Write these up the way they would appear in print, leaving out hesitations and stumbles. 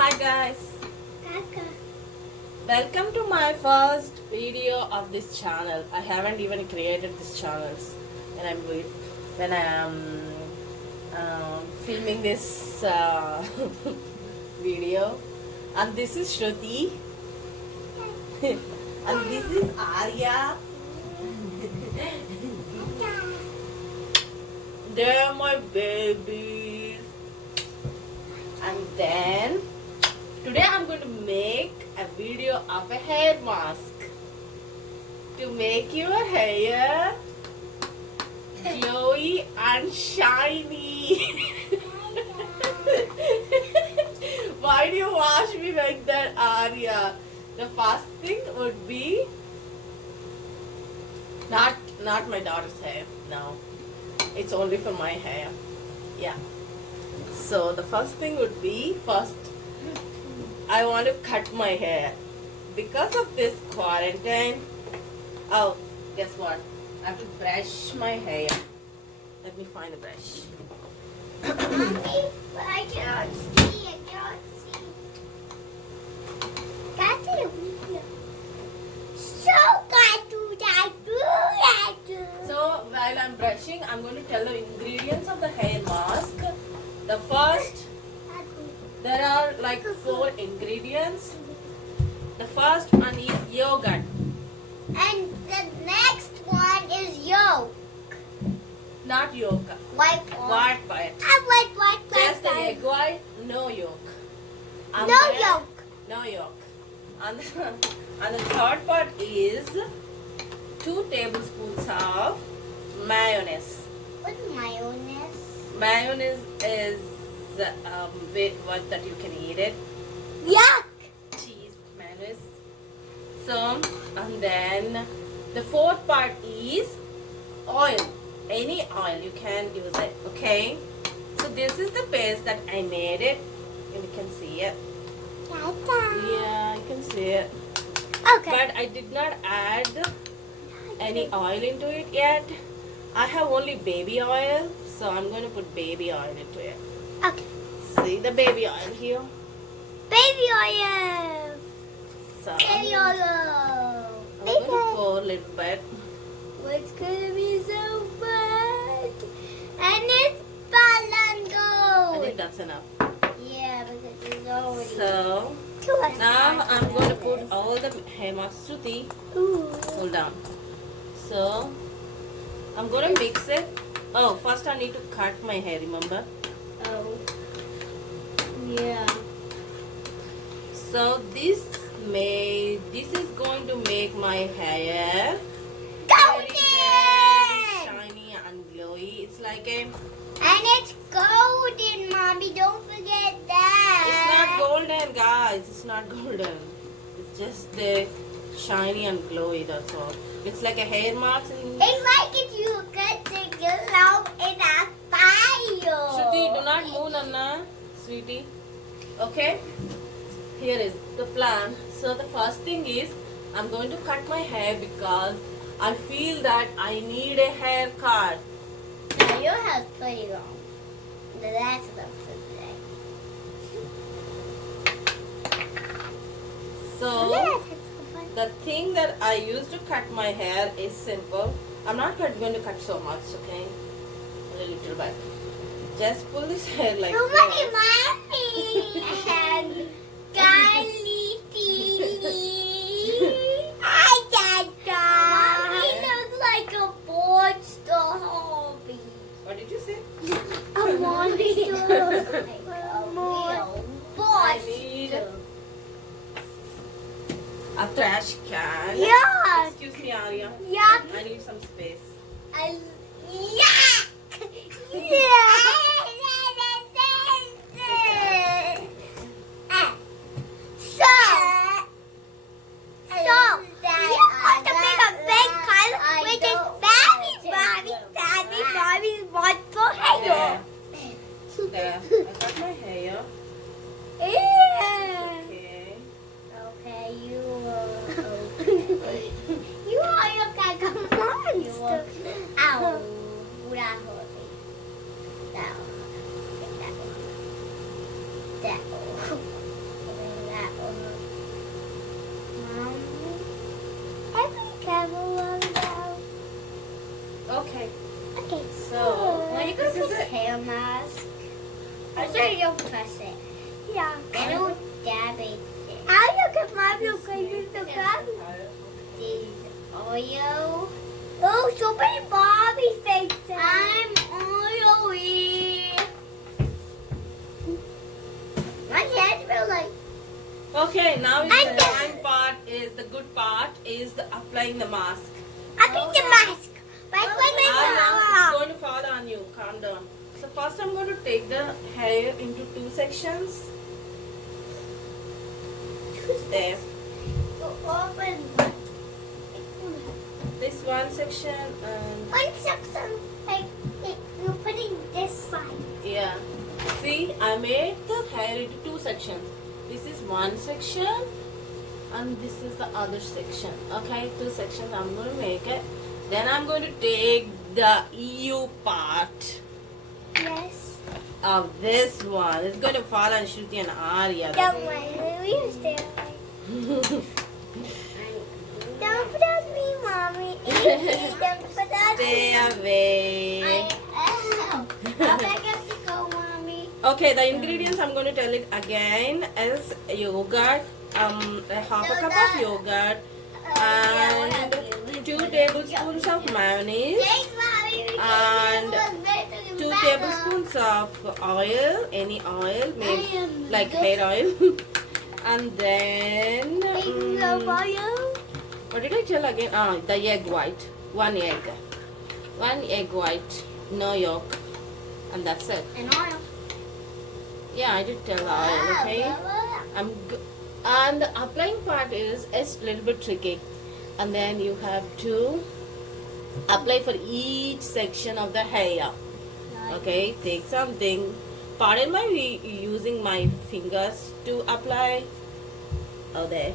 Hi guys, Kaka. welcome to my first video of this channel. I haven't even created this channels when I am filming this video. And this is Shruti and this is Arya. They're my babies. And then today I'm going to make a video of a hair mask to make your hair glowy and shiny. Why do you wash me like that, Arya? The first thing would be not my daughter's hair. No, it's only for my hair. Yeah. So the first thing would be I want to cut my hair because of this quarantine. Oh, guess what? I have to brush my hair. Let me find a brush. Mommy, but I cannot see. I cannot see. That's a video. So, So while I'm brushing, I'm going to tell the ingredients of the hair mask. The first, there are like 4 ingredients. The first one is yogurt. And the next one is yolk. Not yolk. White White part. white. Just the egg white, no yolk. And No then- yolk. No yolk. And the third part is 2 tablespoons of mayonnaise. What's mayonnaise? Mayonnaise is what that you can eat it. Yuck! Cheese mayonnaise. So and then the fourth part is oil. Any oil you can use it. Okay. So this is the paste that I made it. And you can see it. Yeah, you can see it. Okay. But I did not add any oil into it yet. I have only baby oil, so I'm going to put baby oil into it. Okay. See the baby oil here? Baby oil. So Baby oil. I'm going to pour a little bit. What's gonna be so fun? And it's Balango. I think that's enough. Yeah, because it's already So now I'm going to put all the hair mask. Shruti, hold on. So I'm going to mix it. Oh, first I need to cut my hair, remember? Oh. Yeah. So this is going to make my hair Golden! very shiny and glowy. It's like a, And it's golden, Mommy. Don't forget that. it's not golden, guys. It's not golden. It's just the shiny and glowy. That's all. It's like a hair mask. It's like if you cut the glow in a fire. Shruti, do not move, Nana, sweetie. Okay. Here is the plan. So the first thing is I'm going to cut my hair because I feel that I need a haircut. Now your hair's pretty long. That's enough for today. So the thing that I use to cut my hair is simple. I'm not going to cut so much, okay? A little bit. Just pull this hair like Too this. many mommy and Mommy looks like a monster hobby. What did you say? A monster. I need a trash can. Yeah. Excuse me, Arya. Yuck. I need some space. Yuck. Yeah. There. There. I got my hair. Yeah. Okay. Okay, you are your monster. Ow. That hurt me. That. Okay. Okay. So, When you this go is to it. hair mask, I say you press it. Yeah. And it will dab it. How you can have your baby to grab these Oreo? Oh, so many Barbie faces. I'm oily. My hands feel like. Okay, now is And the the- fine part is the good part is the applying the mask. I picked the mask. But It's going to fall on you. Calm down. So first I'm going to take the hair into two sections. There. Open This one section and one section. Like you're putting this side. yeah. See, I made the hair into two sections. This is one section and this is the other section. Okay, two sections I'm going to make it. Then I'm going to take the EU part Yes. of this one. It's going to fall on Shruti and Arya. Don't worry. We will stay away. Don't put on me, mommy. Easy. Don't put on Stay me. away. I'll back up to go, mommy. Okay, the ingredients I'm going to tell it again is yogurt, half a cup of yogurt, and 2 tablespoons of mayonnaise, Thanks, mommy. and 2 tablespoons of oil, any oil, maybe like hair oil, and then what did I tell again? The egg white, 1 egg, 1 egg white, no yolk, and that's it. And oil. Yeah, I did tell the oil. Okay. And the applying part is a little bit tricky, and then you have to apply for each section of the hair. Okay, take something. Pardon my using my fingers to apply. Oh, there.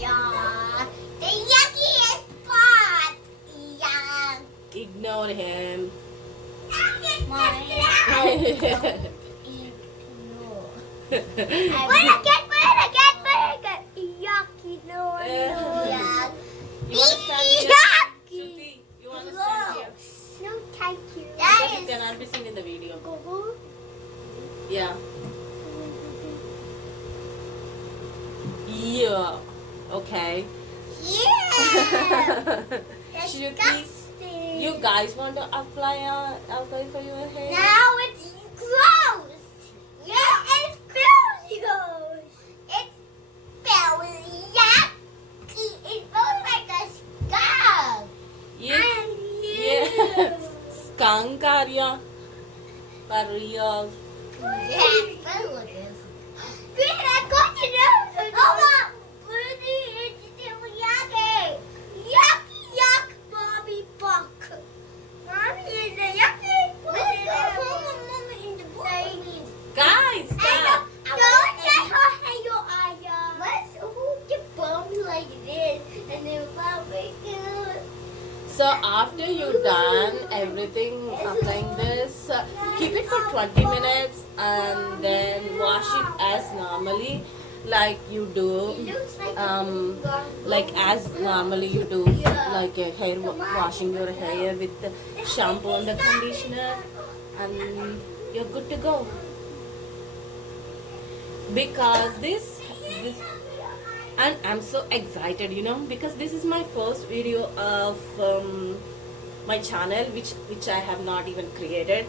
Yeah. The yuckiest part. Yeah. Ignore him. Mommy. You Wait again. Yucky, no. wanna stand here? Yucky. Shruti, you wanna stand here? No, thank you. Because it cannot be seen in the video. Yeah. Yeah. Okay. Yeah. Shruti, Disgusting. you guys want to apply for your hair? Now it's gross. Yeah, it's gross. It smells yucky. It smells like a skunk. Yes. Skunk, Arya. For real. Green, I got you now. Oh, Rudy, it's still yucky. Yucky, yuck, Mommy Buck. Mommy is a yucky. Let's go home and Mommy in the baby. Guys, stop. Don't let her hang your eye. Let's hold your bum like this and then Mommy good. So after you done everything applying this, keep it for 20 minutes and then wash it as normally like you do. Like as normally you do, like a hair washing your hair with the shampoo and the conditioner, and you're good to go. Because this and I'm so excited, because this is my first video of my channel, which I have not even created.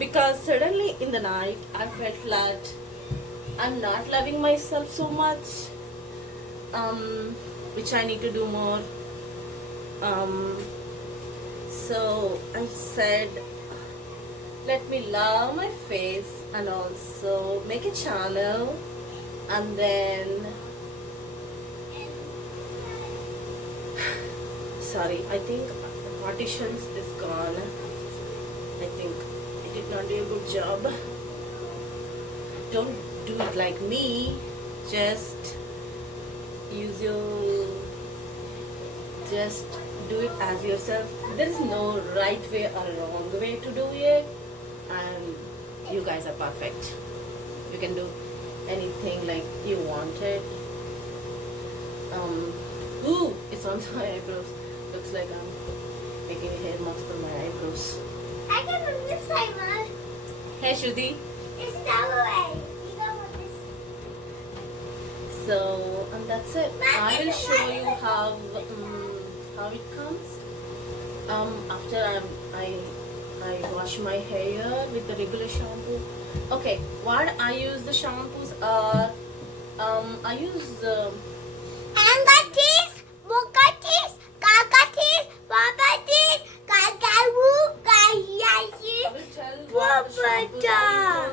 Because suddenly in the night I felt that I'm not loving myself so much, which I need to do more. So I said, let me love my face and also make a channel, and then sorry, I think the partitions is gone. I think I did not do a good job. Don't do it like me. Just do it as yourself. There is no right way or wrong way to do it, and you guys are perfect. You can do anything like you wanted. Ooh, it's on my eyebrows. Looks like I'm making hair marks for my eyebrows. I can move this side, Mom. Hey Shruti. It's that way. You go with this. So and that's it. Mom, I will it's show right you there. how it comes. After I wash my hair with the regular shampoo. Okay, what I use the shampoos are I use Angatis, Mokatis, Kakatis, Papatis, Kakawu, I Kayashi. will tell what the shampoos I Papa.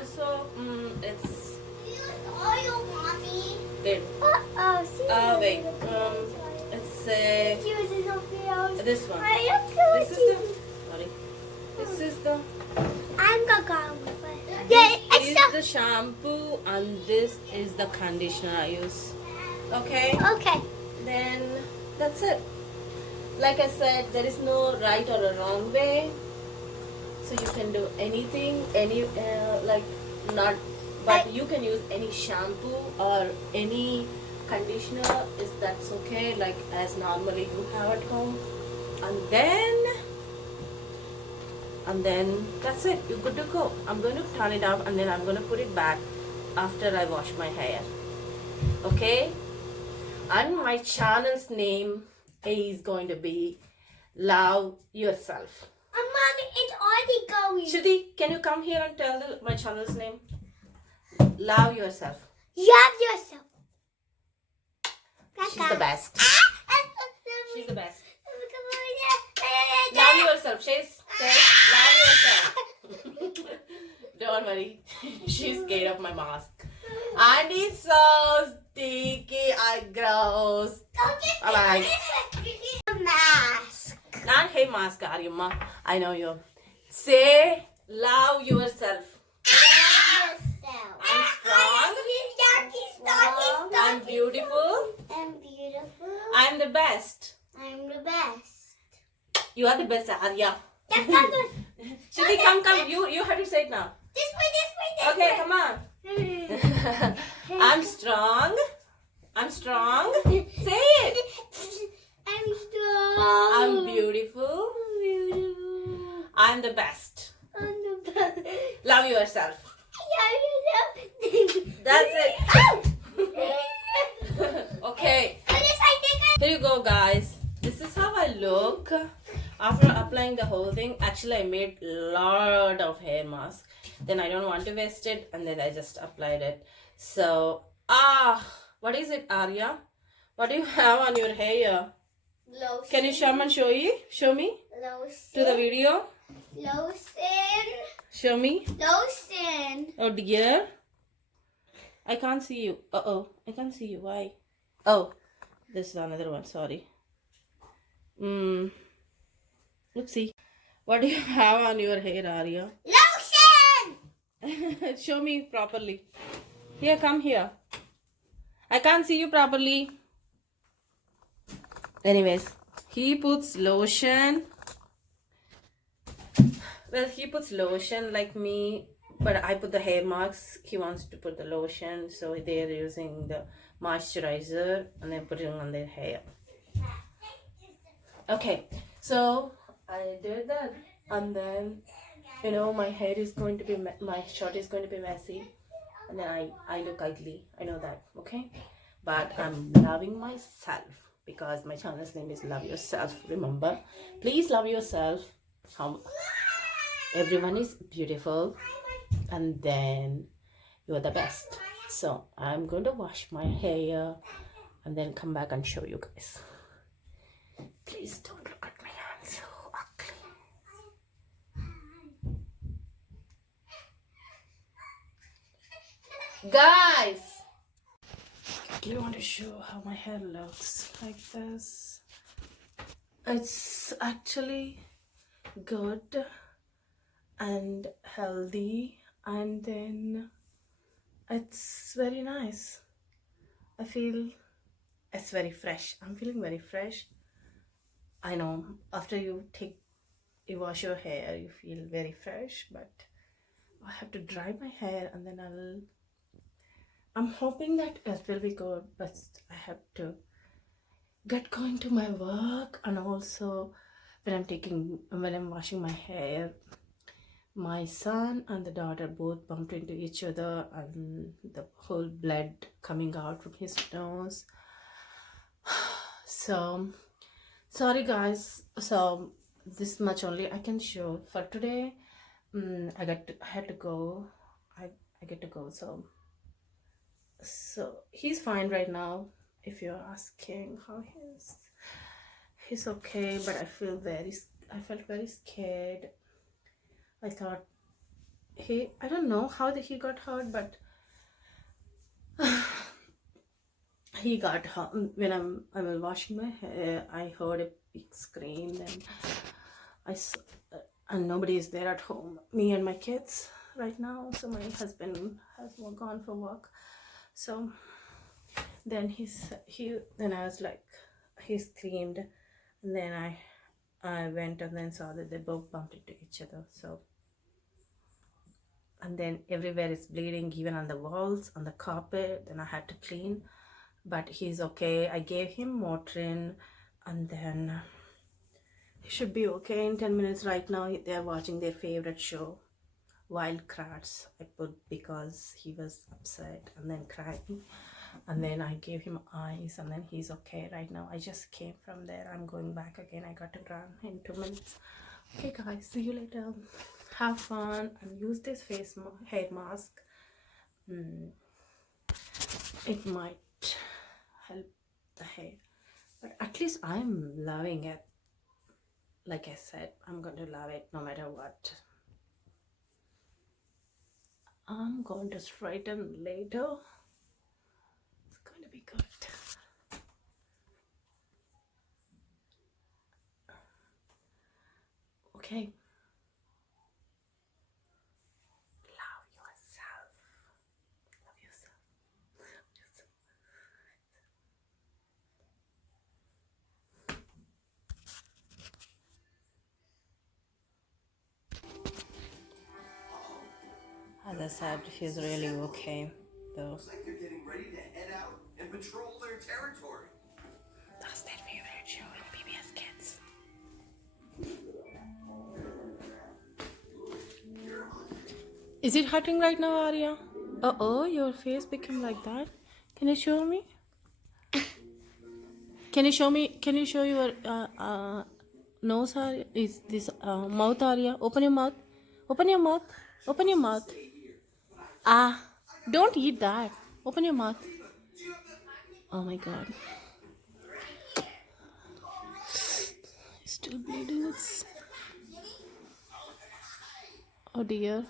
use also. It's Use oil, Mommy. good. Wait. It's this one. This is the sorry. This is the this is the shampoo and this is the conditioner I use. Okay. Okay. Then that's it. Like I said, there is no right or a wrong way. So you can do anything, not, but you can use any shampoo or any conditioner. Is that's okay? Like as normally you have at home, and then that's it. You're good to go. I'm going to turn it off and then I'm going to put it back after I wash my hair. Okay. And my channel's name is going to be Love Yourself. Mommy, it's already going. Shruti, can you come here and tell my channel's name? Love Yourself. Love yourself. She's the best. She's the best. Love Love yourself. Say love yourself. Don't worry. She's scared of my mask. And it's so sticky and gross. Bye-bye. Mask. Not hey mask, Aryamma. I know you. Say love yourself. I'm strong. I'm beautiful. I'm beautiful. I'm the best. I'm the best. You are the best, Arya. This Shruti, come. You have to say it now. way. Okay, come on. I'm strong. I'm strong. Say it. I'm strong. I'm beautiful. Beautiful. I'm the best. I'm the best. Love yourself. Yeah, That's it. Okay. Here you go, guys. This is how I look after applying the whole thing. Actually, I made a lot of hair mask. Then I don't want to waste it, and then I just applied it. So, what is it, Arya? What do you have on your hair? Lotion. Can you show me Lotion. to the video? Lotion. Show me. Lotion. Oh dear. I can't see you. Uh-oh. I can't see you. Why? Oh, this is another one. Sorry. Let's see. What do you have on your hair, Arya? Lotion. Show me properly. Here, come here. I can't see you properly. Anyways, he puts lotion. Well, he puts lotion like me, but I put the hair marks. He wants to put the lotion, so they're using the moisturizer and then putting on their hair. Okay, so I did that, and then my hair is going to be my short is going to be messy, and then I look ugly. I know that, okay, but I'm loving myself because my channel's name is Love Yourself. Remember, please love yourself. Everyone is beautiful, and then you're the best. So I'm going to wash my hair and then come back and show you guys. Please don't look at me, I'm so ugly. Guys, do you want to show how my hair looks like this? It's actually good and healthy, and then it's very nice. I feel it's very fresh. I'm feeling very fresh. I know after you wash your hair, you feel very fresh, but I have to dry my hair and then I'm hoping that it will be good, but I have to get going to my work and also when I'm washing my hair, my son and the daughter both bumped into each other, and the whole blood coming out from his nose. So sorry guys, so this much only I can show for today. I had to go. I get to go. So he's fine right now. If you're asking how he's okay, but I felt very scared. I thought I don't know how he got hurt, but he got hurt when I was washing my hair. I heard a big scream, and and nobody is there at home. Me and my kids right now. So my husband has gone for work. So then then I was like, he screamed, and then I went and then saw that they both bumped into each other. So, and then everywhere is bleeding, even on the walls, on the carpet. Then I had to clean, but he's okay. I gave him Motrin, and then he should be okay in 10 minutes. Right now they're watching their favorite show, Wild Kratts. I put because he was upset and then crying, and then I gave him ice, and then he's okay right now. I just came from there. I'm going back again. I got to run in 2 minutes. Okay guys, see you later. Have fun and use this hair mask. It might help the hair, but at least I'm loving it. Like I said, I'm going to love it no matter what. I'm going to straighten later. It's going to be good. Okay. Love yourself. Love yourself. As I said, he's really okay, though. Looks like they're getting ready to head out and patrol their territory. That's their favorite show in PBS Kids. Is it hurting right now, Arya? Oh, your face became like that. Can you show me? Can you show me? Can you show your nose, Arya? Is this mouth, Arya? Open your mouth. Open your mouth. Open your mouth. Don't eat that. Open your mouth. Oh my God. It's still bleeding. Oh dear.